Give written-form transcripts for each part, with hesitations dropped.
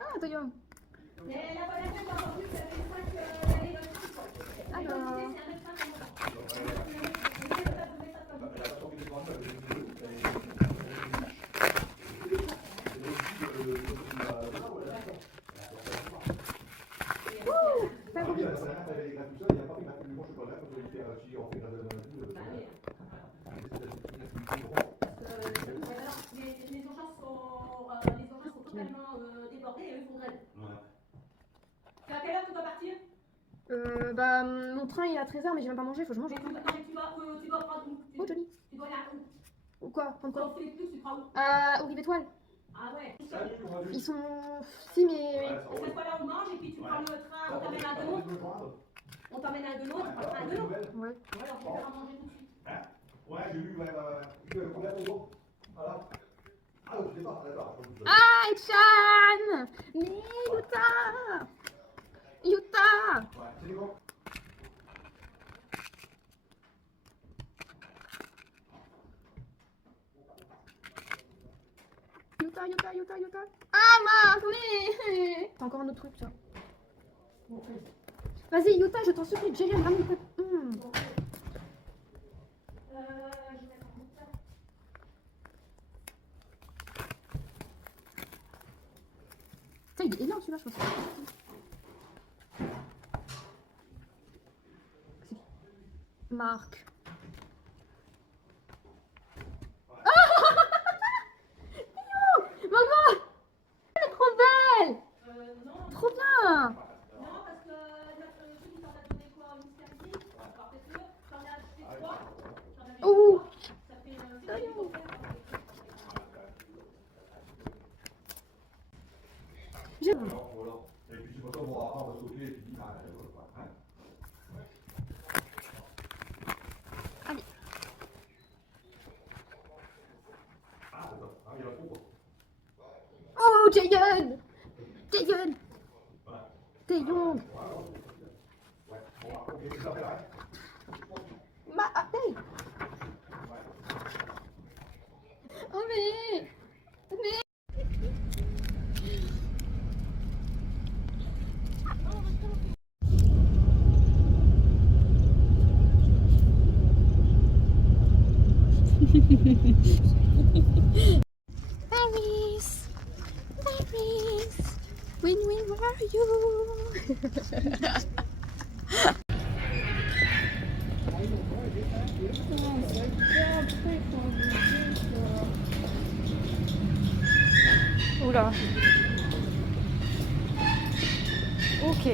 Ah, d'ailleurs. Bah, mon train il est à 13h, mais j'ai même pas mangé, faut que je mange. Tu dois prendre où? Oh, Johnny. Tu dois aller à où? Ou quoi? Prendre quoi? Tu seras où? Au Rive Étoile. Ah ouais. Ils sont. Si, mais. Cette fois-là, on mange et puis tu prends le train, on t'emmène à Denaud. On t'emmène à Denaud, tu prends le train à Denaud. Ouais. Ouais, alors tu peux faire manger tout de suite. Ouais, j'ai lu, combien d'euros? Voilà. Ah, je sais pas, d'accord. Ah, Nctzen! Mais Yuta! Yuta! Ouais, c'est bon. Yuta. Ah, mince, mais. C'est encore un autre truc, ça. Vas-y, Yuta, je t'en supplie, j'ai rien, ramène quoi. Ça, il est énorme celui-là, je pense. Marc. Maman! Elle est trop belle! Non. Trop bien! Non, parce que tu t'en as donné quoi? Une service? Alors fais-le, t'en as acheté 3. Ouh! Ça fait J'aime. Et puis c'est pour ça qu'on va avoir sauté et puis Allez. Ah, d'accord. Ah, il y a trop. Oh, Jayon! Taeyong! Ouais, ok, ça fait là. Hey! Oh, mais. Paris! Winwin, where are you? Oula. Ok.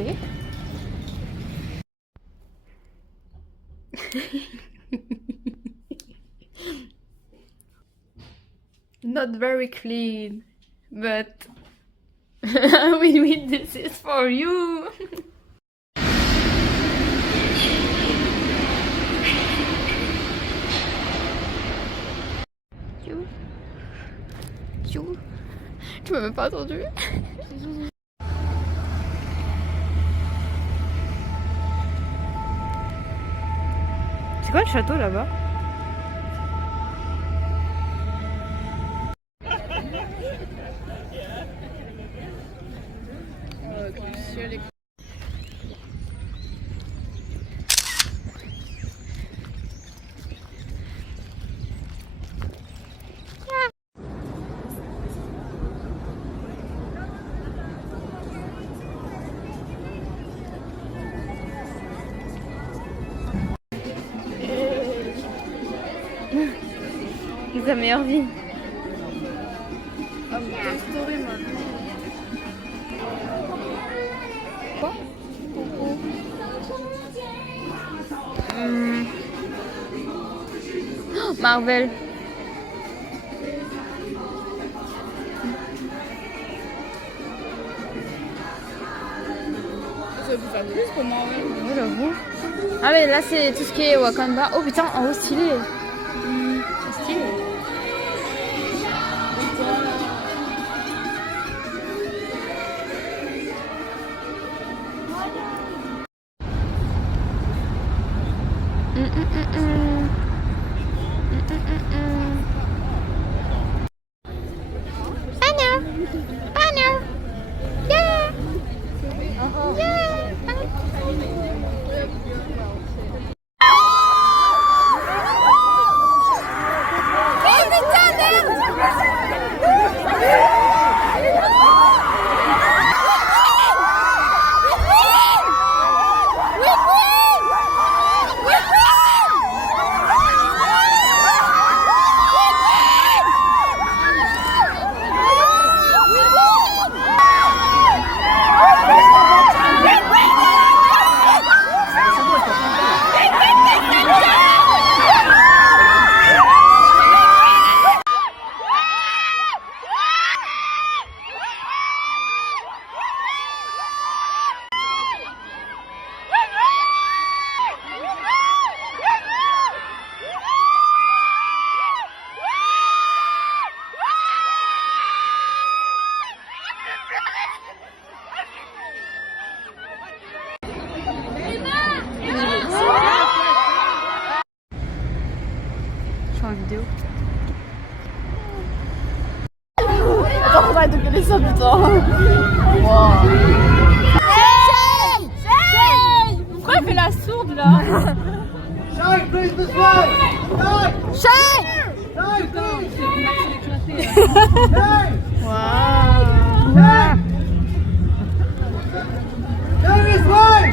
Not very clean, but Winwin, this is for you. Tu m'as même pas attendu. C'est quoi le château là-bas? C'est sa meilleure vie. Ah, mon story, moi. Quoi? Oh, Marvel. Ça peut faire plus pour Marvel. Oui, j'avoue. Ah, mais là, c'est tout ce qui est Wakanda. Oh putain, en haut stylé. Stylé. Je suis en vidéo. Attends, faudrait de gueuler ça, putain. Pourquoi elle fait la sourde là? Shine, please, this way! Shine! Shine, please! Shine! Shine! Shine this way!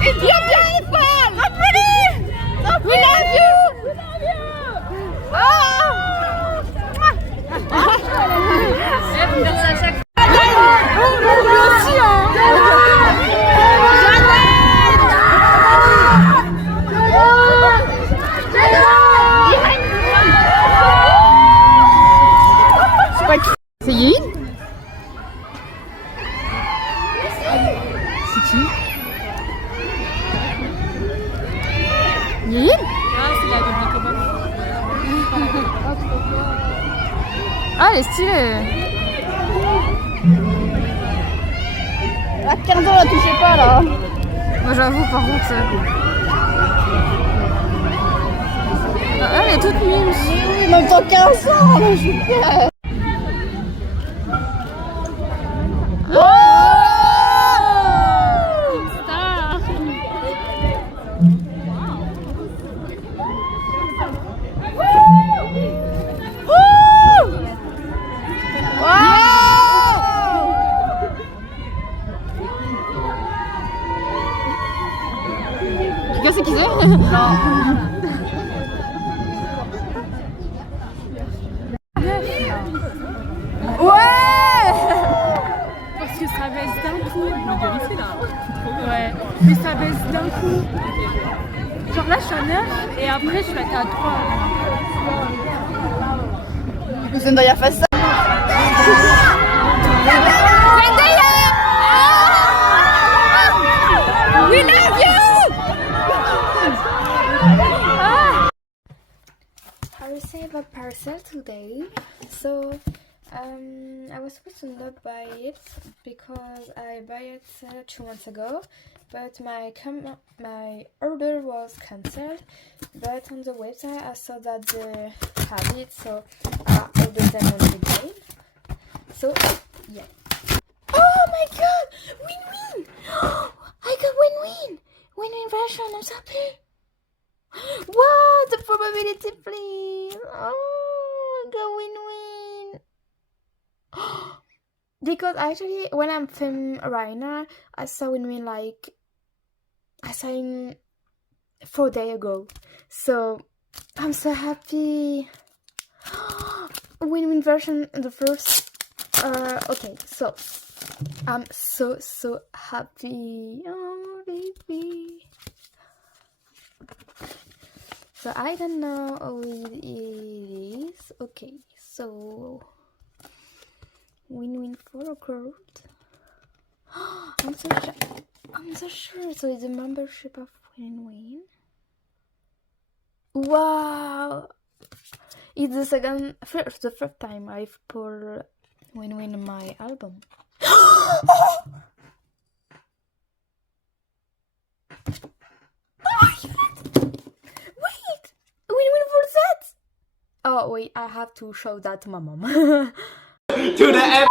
It's your beautiful! I'm ready! We love you! We love you! C'est Heeey? C'est qui? Heeey? Ah, c'est la Dominique Obama. Ah, elle est stylée. À 15 ans, la touchez pas là. Moi j'avoue par contre. Elle est toute mimes. Oui, même temps 15 ans, là, je suis Quelqu'un sait qui c'est? Parce que ça baisse d'un coup. Le vérifier là. Ouais. Mais ça baisse d'un coup. Genre là je suis à 9 et après je vais être à 3. Zendaya fait ça. We love you! I received a parcel today, so I was supposed to not buy it because I bought it 2 months ago, but my order was cancelled. But on the website I saw that they had it, so I ordered them once again. So yeah. Oh my god! Winwin! I got Winwin! Winwin version, I'm so happy! What? The probability, please! Oh, I got Winwin! Because actually, when I'm filming right now, I saw Winwin like... I saw him 4 days ago. So, I'm so happy! Winwin version, the first... okay, so... I'm so happy. Oh, baby. So I don't know how it is. Okay, so Winwin photo card. I'm so sure. So it's a membership of Winwin. Wow! It's the first time I've put Winwin in my album. Oh wait, I have to show that to my mom. To the F